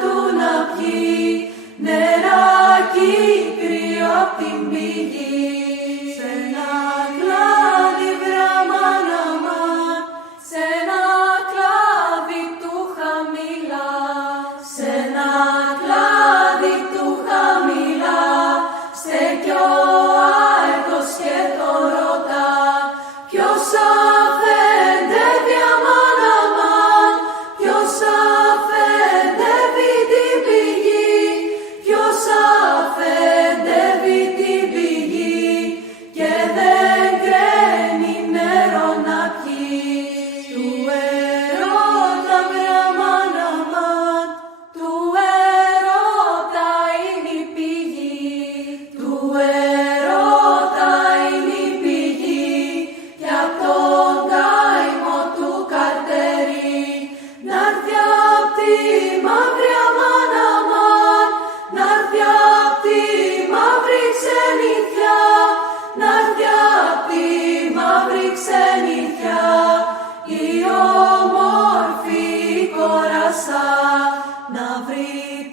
του να πιει νεράκι κρύο απ' την πηγή. Σ' ένα κλάδι βραμάναμαν, σ' ένα κλάδι του χαμηλά, σ' ένα κλάδι του χαμηλά, στέκει ο Άϊτος και το ρωτά, ποιος αφεντεύει αμάν αμάν, ποιος αφεντεύει την πηγή, ποιος αφεντεύει την πηγή και δεν κρέμει νερό να πιει. Του ερώτα βραμάν αμάν, του ερώτα είναι η πηγή, του ερώτα είναι η πηγή κι απ' τον καημό του καρτερί. Να'ρθεί απ' τη μαύρη αμάν αμάν, να'ρθεί απ' τη μαύρη ξενιτιά, να'ρθεί απ' τη μαύρη ξενιτιά η όμορφη Κορασά, να βρει